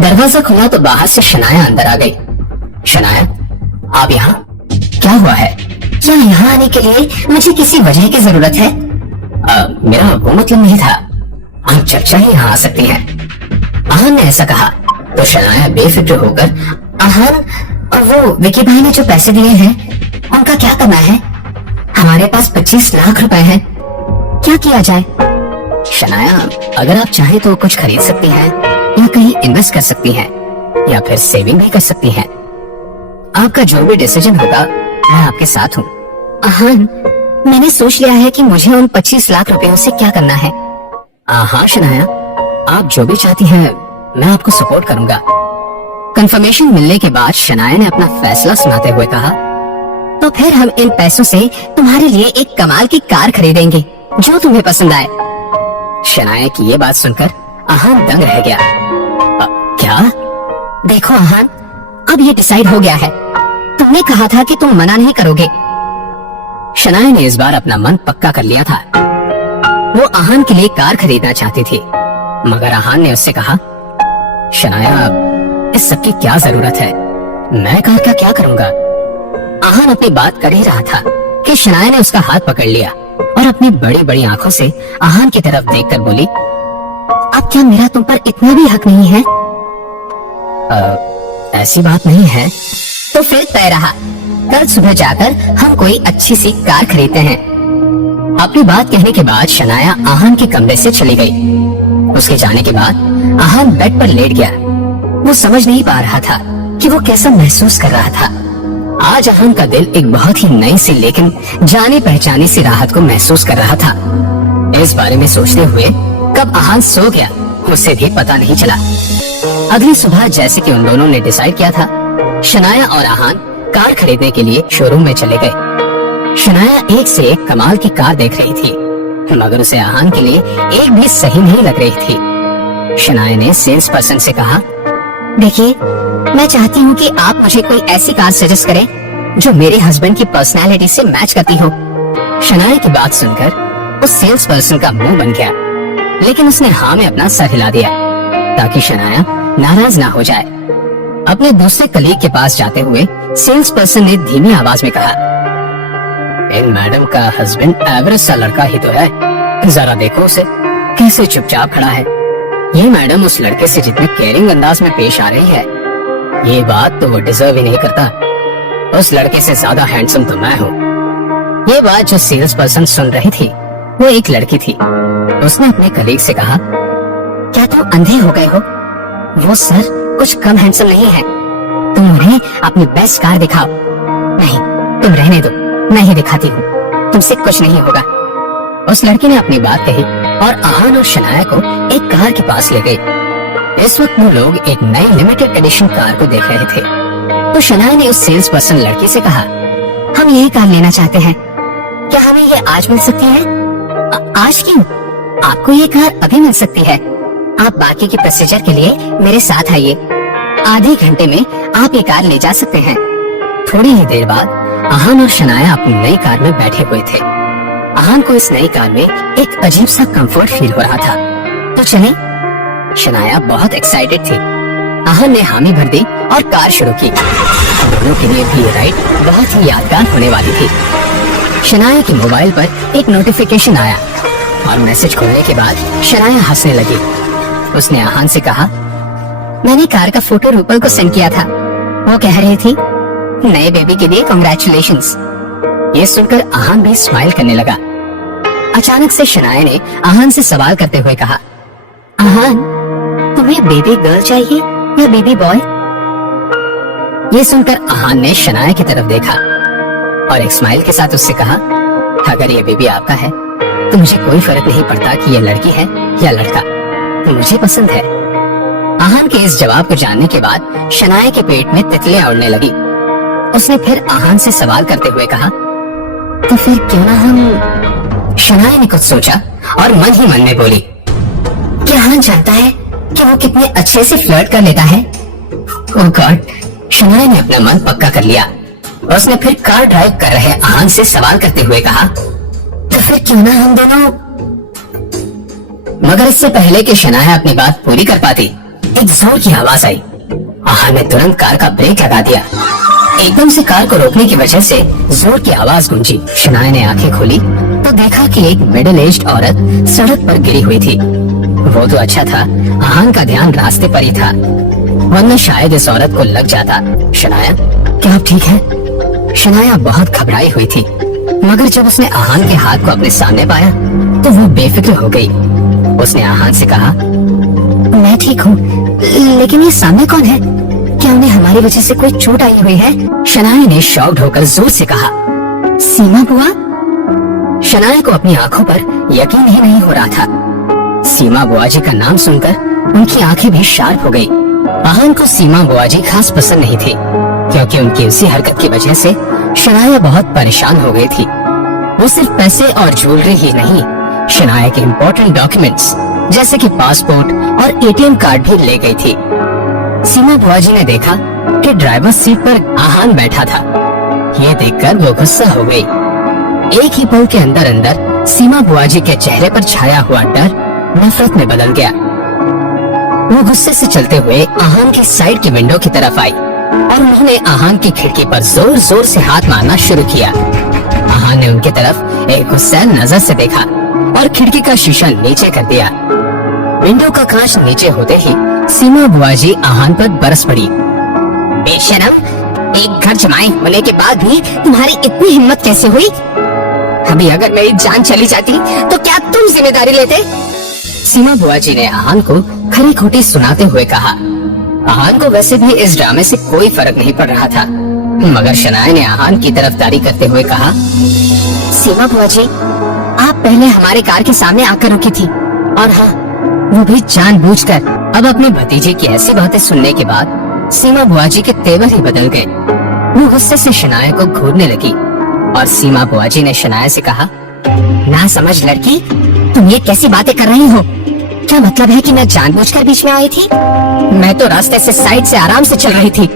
दरवाजा खुला तो बाहर से शनाया अंदर आ गई। शनाया, आप यहाँ? क्या हुआ है? क्या यहाँ आने के लिए मुझे किसी वजह की जरूरत है? मेरा वो मतलब नहीं था। आप जब चाहे यहाँ आ सकती हैं। आहान ने ऐसा कहा तो शनाया बेफिक्र होकर, आहान, और वो विकी भाई ने जो पैसे दिए हैं उनका क्या करना है? हमारे पास 25 लाख रुपए हैं, क्या किया जाए? शनाया, अगर आप चाहें तो कुछ खरीद सकती हैं या कहीं इन्वेस्ट कर सकती हैं या फिर सेविंग भी कर सकती हैं। आपका जो भी डिसीजन होगा मैं आपके साथ हूँ। आहान, मैंने सोच लिया है कि मुझे उन 25 लाख रुपयों से क्या करना है। हाँ शनाया, आप जो भी चाहती हैं मैं आपको सपोर्ट करूंगा। कंफर्मेशन मिलने के बाद शनाया ने अपना फैसला सुनाते हुए कहा, तो फिर हम इन पैसों से तुम्हारे लिए एक कमाल की कार खरीदेंगे जो तुम्हें पसंद आए। शनाया की ये बात सुनकर आहान दंग रह गया। क्या? देखो आहान, अब ये डिसाइड हो गया है। तुमने कहा था कि तुम मना नहीं करोगे। शनाया ने इस बार अपना मन पक्का कर लिया था। वो आहान के लिए कार खरीदना चाहती थी, मगर आहान ने उससे कहा, शनाया, इस सब की क्या जरूरत है? मैं कार का क्या करूंगा? आहान अपनी बात कर ही रहा था कि शनाया ने उसका हाथ पकड़ लिया और अपनी बड़ी बड़ी आंखों से आहान की तरफ देखकर बोली, अब क्या मेरा तुम पर इतना भी हक नहीं है? ऐसी बात नहीं है। तो फिर तय रहा, कल सुबह जाकर हम कोई अच्छी सी कार खरीदते हैं। अपनी बात कहने के बाद शनाया आहान के कमरे से चली गई। उसके जाने के बाद आहान बेड पर लेट गया। वो समझ नहीं पा रहा था कि वो कैसा महसूस कर रहा था। आज आहान का दिल एक बहुत ही नई सी लेकिन जाने पहचाने सी राहत को महसूस कर रहा था। इस बारे में सोचते हुए कब आहान सो गया उसे भी पता नहीं चला। अगली सुबह जैसे कि उन दोनों ने डिसाइड किया था, शनाया और आहान कार खरीदने के लिए शोरूम में चले गए। शनाया एक से एक कमाल की कार देख रही थी, मगर उसे आहान के लिए एक भी सही नहीं लग रही थी। शनाया ने सेल्स पर्सन से कहा, देखिए, मैं चाहती हूँ कि आप मुझे कोई ऐसी कार सजेस्ट करें जो मेरे हस्बैंड की पर्सनैलिटी से मैच करती हो। शनाया की बात सुनकर उस सेल्स पर्सन का मुंह बन गया, लेकिन उसने हाँ में अपना सर हिला दिया ताकि शनाया नाराज ना हो जाए। अपने दूसरे कलीग के पास जाते हुए सेल्स पर्सन ने धीमी आवाज में कहा, इन मैडम का हस्बैंड एवरेज सा लड़का ही तो है, जरा देखो उसे कैसे चुपचाप खड़ा है। ये मैडम उस लड़के से जितने केयरिंग अंदाज में पेश आ रही है, ये बात तो वो डिजर्व ही नहीं करता। उस लड़के से ज्यादा हैंडसम तो मैं हूँ। ये बात जो सेल्स पर्सन सुन रही थी वो एक लड़की थी। उसने अपने कलीग से कहा, क्या तुम अंधे हो गए हो? वो सर कुछ कम हैंडसम नहीं है। तुम उन्हें अपनी बेस्ट कार दिखाओ। नहीं, तुम रहने दो, मैं ही दिखाती हूँ, तुमसे कुछ नहीं होगा। उस लड़की ने अपनी बात कही और आहान और शनाया को एक कार के पास ले गई। इस वक्त वो लोग एक नई लिमिटेड एडिशन कार को देख रहे थे। तो शनाया ने उस सेल्स पर्सन लड़की से कहा, हम यही कार लेना चाहते हैं, क्या हमें ये आज मिल सकती है? आज क्यों? आपको ये कार अभी मिल सकती है। आप बाकी के प्रोसीजर के लिए मेरे साथ आइए। आधे घंटे में आप ये कार ले जा सकते हैं। थोड़ी ही देर बाद आहान और शनाया अपनी नई कार में बैठे हुए थे। आहान को इस नई कार में एक अजीब सा कंफर्ट फील हो रहा था। तो चलें? शनाया बहुत एक्साइटेड थी। आहान ने हामी भर दी और कार शुरू की। दोनों के लिए भी ये राइड बहुत ही यादगार होने वाली थी। शनाया के मोबाइल पर एक नोटिफिकेशन आया और मैसेज खोलने के बाद शनाया हंसने लगी। उसने आहान से कहा, मैंने कार का फोटो रूपल को सेंड किया था। वो कह रही थी, नए बेबी के लिए कांग्रेचुलेशंस। ये सुनकर आहान भी स्माइल करने लगा। अचानक से शनाया ने आहान से सवाल करते हुए कहा, आहान, तुम्हें बेबी गर्ल चाहिए या बेबी बॉय? ये सुनकर आहान ने शनाया की तरफ देखा और एक स्माइल के साथ उससे कहा, अगर ये बेबी आपका है तो मुझे कोई फर्क नहीं पड़ता कि ये लड़की है या लड़का, मुझे पसंद है। आहान के इस जवाब को जानने के बाद शनाया के पेट में तितलियां उड़ने लगी। उसने फिर आहान से सवाल करते हुए कहा, तो फिर क्यों ना हम? शनाया ने कुछ सोचा और मन ही मन में बोली, क्या आहान जानता है कि वो कितने अच्छे से फ्लर्ट कर लेता है? ओह गॉड, शनाया ने अपना मन पक्का कर लिया। उसने फिर कार ड्राइव कर रहे आहान से सवाल करते हुए कहा, तो फिर क्यों ना हम दोनों? मगर इससे पहले कि शनाया अपनी बात पूरी कर पाती, एक जोर की आवाज आई। आहान ने तुरंत कार का ब्रेक लगा दिया। एकदम से कार को रोकने की वजह से जोर की आवाज गूंजी। शनाया ने आंखें खोली तो देखा कि एक मिडिल एज्ड औरत सड़क पर गिरी हुई थी। वो तो अच्छा था, आहान का ध्यान रास्ते पर ही था, वरना शायद इस औरत को लग जाता। शनाया, क्या आप ठीक है? शनाया बहुत घबराई हुई थी, मगर जब उसने आहान के हाथ को अपने सामने पाया तो वो बेफिक्र हो गई। उसने आहान से कहा, मैं ठीक हूँ, लेकिन ये सामने कौन है? क्या उन्हें हमारी वजह से कोई चोट आई हुई है? शनाया ने शॉक्ड होकर जोर से कहा, सीमा बुआ। शनाया को अपनी आंखों पर यकीन ही नहीं हो रहा था। सीमा बुआ जी का नाम सुनकर उनकी आंखें भी शार्प हो गई। आहान को सीमा बुआ जी खास पसंद नहीं थी, क्योंकि उनकी उसी हरकत की वजह से शनाया बहुत परेशान हो गई थी। वो सिर्फ पैसे और ज्वेलरी ही नहीं, शनाया के इम्पोर्टेंट डॉक्यूमेंट्स जैसे कि पासपोर्ट और एटीएम कार्ड भी ले गई थी। सीमा बुआ जी ने देखा कि ड्राइवर सीट पर आहान बैठा था। ये देखकर वो गुस्सा हो गई। एक ही पल के अंदर अंदर सीमा बुआ जी के चेहरे पर छाया हुआ डर नफरत में बदल गया। वो गुस्से से चलते हुए आहान की साइड की विंडो की तरफ आई और उन्होंने आहान की खिड़की पर जोर जोर से हाथ मारना शुरू किया। आहान ने उनकी तरफ एक गुस्सैल नजर से देखा और खिड़की का शीशा नीचे कर दिया। विंडो का कांच नीचे होते ही सीमा बुआ जी आहान पर बरस पड़ी। बेशरम, एक घर जमाए होने के बाद भी तुम्हारी इतनी हिम्मत कैसे हुई? अभी अगर मेरी जान चली जाती तो क्या तुम जिम्मेदारी लेते? सीमा बुआ जी ने आहान को खरी खोटी सुनाते हुए कहा। आहान को वैसे भी इस ड्रामे से कोई फर्क नहीं पड़ रहा था, मगर शनाया ने आहान की तरफदारी करते हुए कहा, सीमा बुआ जी, आप पहले हमारे कार के सामने आकर रुकी थी, और हाँ, वो भी जानबूझकर। अब अपने भतीजे की ऐसी बातें सुनने के बाद सीमा बुआ जी के तेवर ही बदल गए। वो गुस्से से शनाया को घूरने लगी और सीमा बुआ जी ने शनाया से कहा, ना समझ लड़की, तुम ये कैसी बातें कर रही हो? क्या मतलब है कि मैं जानबूझकर बीच में आई थी? मैं तो रास्ते से साइड से आराम से चल रही थी।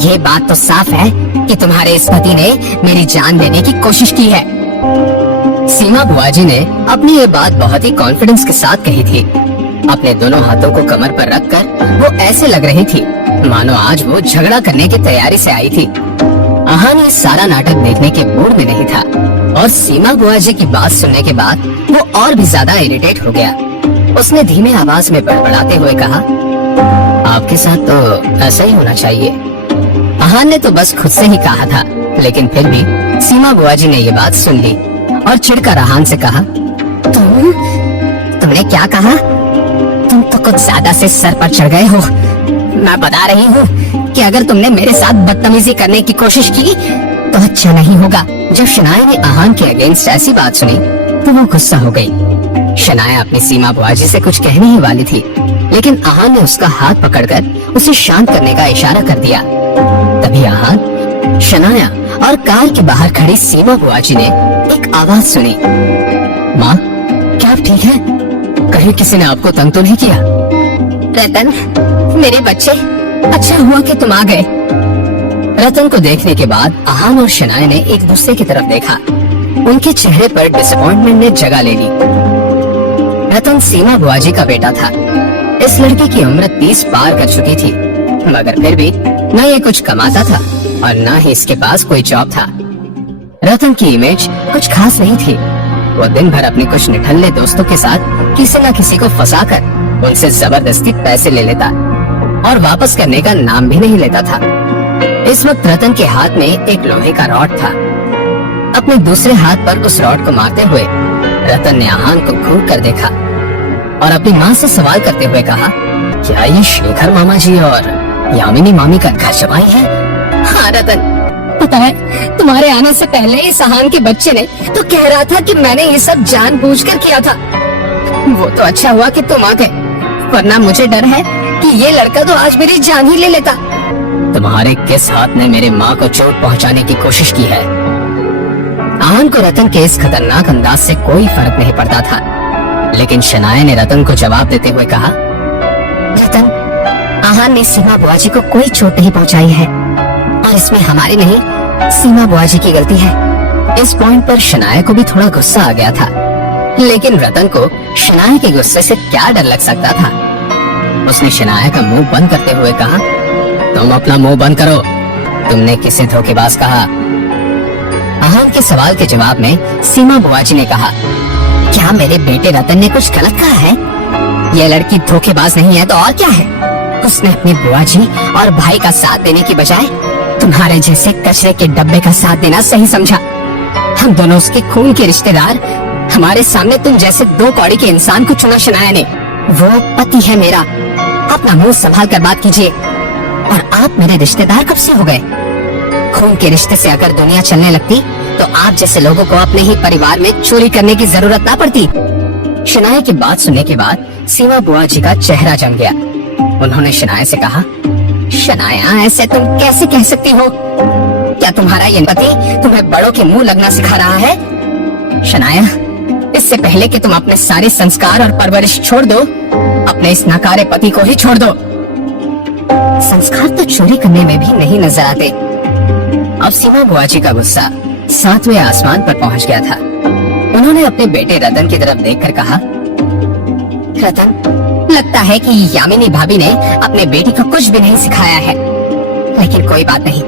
ये बात तो साफ है कि तुम्हारे इस पति ने मेरी जान लेने की कोशिश की है। सीमा बुआ जी ने अपनी ये बात बहुत ही कॉन्फिडेंस के साथ कही थी। अपने दोनों हाथों को कमर पर रखकर वो ऐसे लग रही थी मानो आज वो झगड़ा करने की तैयारी से आई थी। आहान ये सारा नाटक देखने के मूड में नहीं था और सीमा बुआ जी की बात सुनने के बाद वो और भी ज्यादा इरिटेट हो गया। उसने धीमे आवाज में बड़बड़ाते हुए कहा, आपके साथ तो ऐसा ही होना चाहिए। आहान ने तो बस खुद से ही कहा था, लेकिन फिर भी सीमा बुआ जी ने ये बात सुन ली और चिढ़कर आहान से कहा, तुमने क्या कहा? तुम तो कुछ ज्यादा से सर पर चढ़ गए हो। मैं बता रही हूँ कि अगर तुमने मेरे साथ बदतमीजी करने की कोशिश की तो अच्छा नहीं होगा। जब शनाया ने आहान के अगेंस्ट ऐसी बात सुनी तो वो गुस्सा हो गई। शनाया अपनी सीमा बुआ जी से कुछ कहने ही वाली थी, लेकिन आहान ने उसका हाथ पकड़कर उसे शांत करने का इशारा कर दिया। तभी आहान, शनाया और कार के बाहर खड़ी सीमा बुआ जी ने एक आवाज सुनी, माँ, क्या आप ठीक हैं? कहीं किसी ने आपको तंग तो नहीं किया? रतन, मेरे बच्चे, अच्छा हुआ कि तुम आ गए। रतन को देखने के बाद आहान और शनाया ने एक दूसरे की तरफ देखा। उनके चेहरे पर डिसअपॉइंटमेंट ने जगह ले ली। रतन सीमा बुआ जी का बेटा था। इस लड़के की उम्र 30 पार कर चुकी थी, मगर फिर भी न ये कुछ कमाता था और न ही इसके पास कोई जॉब था। रतन की इमेज कुछ खास नहीं थी। वो दिन भर अपने कुछ निठल्ले दोस्तों के साथ किसी न किसी को फंसाकर उनसे जबरदस्ती पैसे ले लेता और वापस करने का नाम भी नहीं लेता था। इस वक्त रतन के हाथ में एक लोहे का रॉड था। अपने दूसरे हाथ पर उस रॉड को मारते हुए रतन ने आहान को घूर कर देखा और अपनी माँ से सवाल करते हुए कहा, क्या ये शेखर मामा जी और यामिनी मामी का घर जमाई है? हाँ रतन, पता है तुम्हारे आने से पहले इस आहान के बच्चे ने तो कह रहा था कि मैंने ये सब जानबूझकर किया था। वो तो अच्छा हुआ कि तुम आ गए, वरना मुझे डर है कि ये लड़का तो आज मेरी जान ही ले लेता। तुम्हारे किस हाथ ने मेरे माँ को चोट पहुँचाने की कोशिश की है? आहान को रतन के इस खतरनाक अंदाज से कोई फर्क नहीं पड़ता था, लेकिन शनाया ने रतन को जवाब देते हुए कहा, रतन, आहान ने सीमा बुआ जी को कोई चोट नहीं पहुँचाई है और इसमें हमारी नहीं, सीमा बुआ जी की गलती है। इस पॉइंट पर शनाया को भी थोड़ा गुस्सा आ गया था, लेकिन रतन को शनाया के गुस्से से क्या डर लग सकता था। उसने शनाया का मुंह बंद करते हुए कहा, तुम अपना मुंह बंद करो, तुमने किसे धोखेबाज कहा? आहान के सवाल के जवाब में सीमा बुआजी ने कहा, क्या मेरे बेटे रतन ने कुछ गलत कहा है? ये लड़की धोखेबाज नहीं है तो और क्या है? उसने अपनी बुआजी और भाई का साथ देने की बजाय तुम्हारे जैसे कचरे के डब्बे का साथ देना सही समझा। हम दोनों उसके खून के रिश्तेदार, हमारे सामने तुम जैसे दो कौड़ी के इंसान को चुना शनाया ने। वो पति है मेरा, अपना मुंह संभाल कर बात कीजिए। और आप मेरे रिश्तेदार कब से हो गए? खून के रिश्ते से अगर दुनिया चलने लगती तो आप जैसे लोगों को अपने ही परिवार में चोरी करने की जरूरत ना पड़ती। शनाया की बात सुनने के बाद सीमा बुआजी का चेहरा जम गया। उन्होंने शनाया से कहा, शनाया ऐसे तुम कैसे कह सकती हो? क्या तुम्हारा ये पति तुम्हें बड़ों के मुंह लगना सिखा रहा है? शनाया, इससे पहले कि तुम अपने सारे संस्कार और परवरिश छोड़ दो, अपने इस नकारे पति को ही छोड़ दो। संस्कार तो चोरी करने में भी नहीं नजर आते। अब सीमा बुआजी का गुस्सा 7वें आसमान पर पहुंच गया था। उन्होंने अपने बेटे रतन की तरफ देखकर कहा, रतन, लगता है कि यामिनी भाभी ने अपने बेटी को कुछ भी नहीं सिखाया है, लेकिन कोई बात नहीं।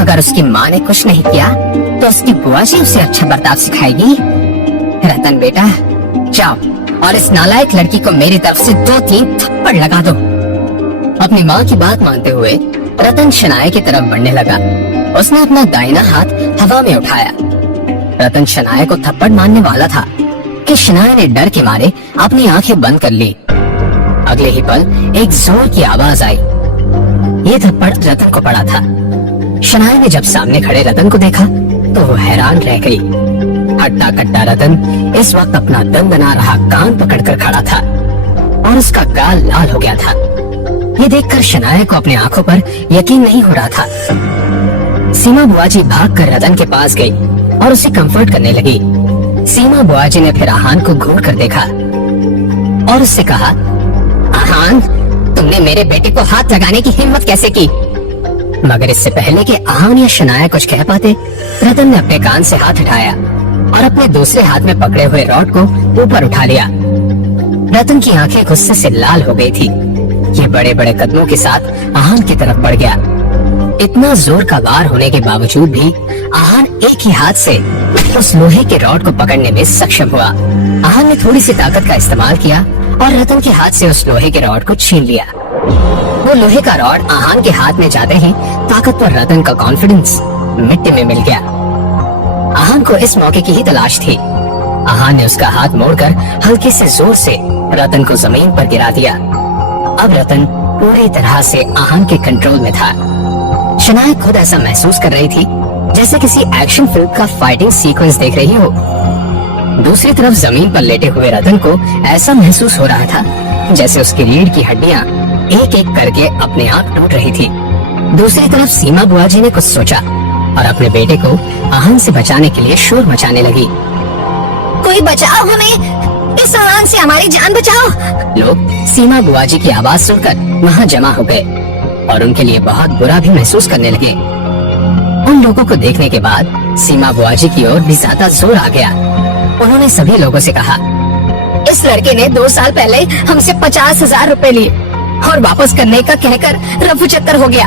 अगर उसकी माँ ने कुछ नहीं किया तो उसकी बुआजी उसे अच्छा बर्ताव सिखाएगी। रतन बेटा, जाओ और इस नालायक लड़की को मेरी तरफ से 2-3 थप्पड़ लगा दो। अपनी माँ की बात मानते हुए रतन शनाया की तरफ बढ़ने लगा। उसने अपना दाहिना हाथ हवा में उठाया। रतन शनाया को थप्पड़ मारने वाला था कि शनाया ने डर के मारे अपनी आंखें बंद कर ली। अगले ही पल एक जोर की आवाज आई। ये थप्पड़ रतन को पड़ा था। शनाया ने जब सामने खड़े रतन को देखा तो वो हैरान रह गई। हट्टा कट्टा रतन इस वक्त अपना दंदना रहा कान पकड़कर खड़ा था और उसका गाल लाल हो गया था। ये देखकर शनाया को अपनी आंखों पर यकीन नहीं हो रहा था। सीमा बुआजी भागकर रतन के पास गई और उसे कंफर्ट करने लगी। सीमा बुआजी ने फिर आहान को घूर कर देखा और उससे कहा, आहान, तुमने मेरे बेटे को हाथ लगाने की हिम्मत कैसे की? मगर इससे पहले कि आहान या शनाया कुछ कह पाते, रतन ने अपने कान से हाथ हटाया और अपने दूसरे हाथ में पकड़े हुए रॉड को ऊपर उठा लिया। रतन की आंखें गुस्से से लाल हो गई थी। ये बड़े बड़े कदमों के साथ आहान की तरफ बढ़ गया। इतना जोर का वार होने के बावजूद भी आहान एक ही हाथ से उस लोहे के रॉड को पकड़ने में सक्षम हुआ। आहान ने थोड़ी सी ताकत का इस्तेमाल किया और रतन के हाथ से उस लोहे के रॉड को छीन लिया। वो लोहे का रॉड आहान के हाथ में जाते ही ताकतवर रतन का कॉन्फिडेंस मिट्टी में मिल गया। आहान को इस मौके की ही तलाश थी। आहान ने उसका हाथ मोड़कर हल्के से जोर से रतन को जमीन पर गिरा दिया। अब रतन पूरी तरह से आहान के कंट्रोल में था। शनाया खुद ऐसा महसूस कर रही थी जैसे किसी एक्शन फिल्म का फाइटिंग सीक्वेंस देख रही हो। दूसरी तरफ जमीन पर लेटे हुए रतन को ऐसा महसूस हो रहा था जैसे उसकी रीढ़ की हड्डियां एक एक करके अपने आप टूट रही थी। दूसरी तरफ सीमा बुआजी ने कुछ सोचा और अपने बेटे को आहान से बचाने के लिए शोर मचाने लगी। कोई बचाओ हमें, इस आहान से हमारी जान बचाओ। लोग सीमा बुआजी की आवाज सुनकर वहाँ जमा हो गए और उनके लिए बहुत बुरा भी महसूस करने लगे। उन लोगों को देखने के बाद सीमा बुआजी की ओर भी ज्यादा जोर आ गया। उन्होंने सभी लोगों से कहा, इस लड़के ने 2 साल पहले हमसे 50,000 रुपए लिए और वापस करने का कहकर रफू चक्कर हो गया।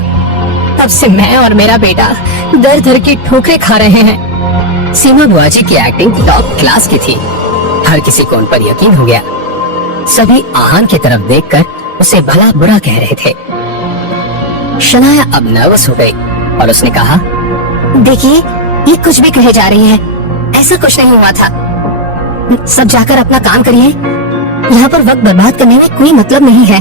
तब से मैं और मेरा बेटा दर दर की ठोकरें खा रहे हैं। सीमा बुआजी की एक्टिंग टॉप क्लास की थी। हर किसी को उन पर यकीन हो गया। सभी आहान की तरफ देखकर उसे भला बुरा कह रहे थे। शनाया अब नर्वस हो गई और उसने कहा, देखिए, ये कुछ भी कहे जा रही है, ऐसा कुछ नहीं हुआ था। सब जाकर अपना काम करिए, यहाँ पर वक्त बर्बाद करने में कोई मतलब नहीं है।